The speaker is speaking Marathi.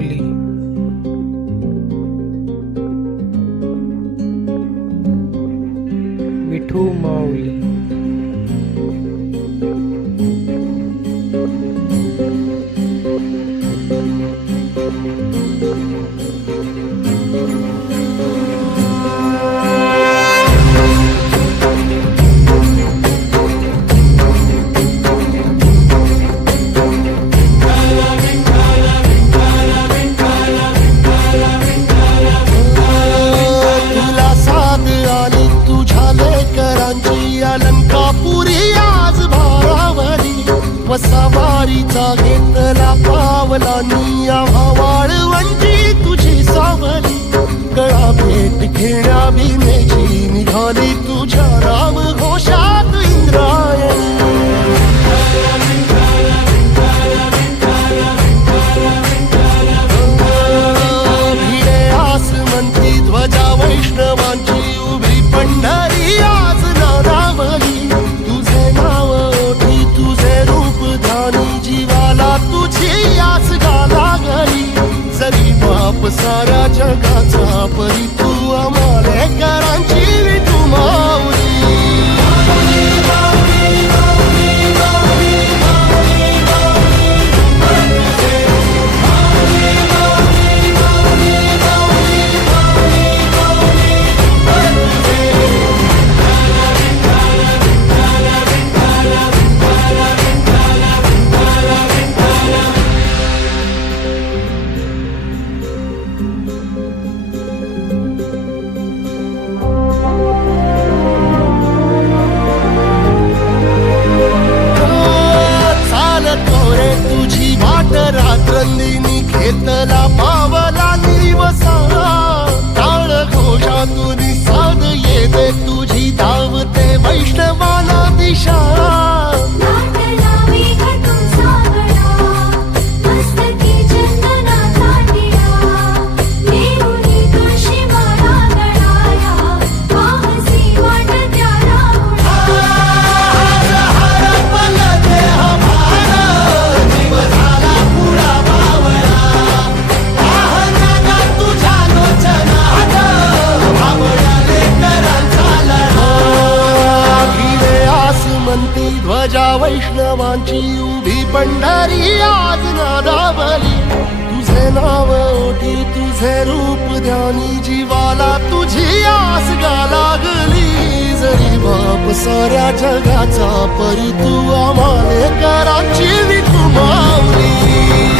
माऊली, विठू माऊली. वसावारीचा घेतला पावला निया वाळवंटी तुझी सावली. गळा भेट घेण्या भीमेची निघाली तुझ्या राम घोषात इंद्रायणी. भिडे आसमंती ध्वजा वैष्णवांची उभी पंढरी आज नादावली. तुझे नाव ओठी तुझे रूप ध्यानी जीवाला तुझी आस गाला गली. जरी बाप साऱ्या जगाचा परी तू आमालेकरांची विठू माऊली. रात्रंदिनी घेतला पावला निवसा. टाळ घोषातून साध येते तुझी धावते वैष्णवाला दिशा. ध्वजा वैष्णवांची उभी पंढरी आज नादावली. तुझे नाव ओठी तुझे रूप ध्यानी जीवाला तुझी आस गा लागली. जरी बाप साऱ्या जगाचा परी तू आमालेकरांची विठू माऊली.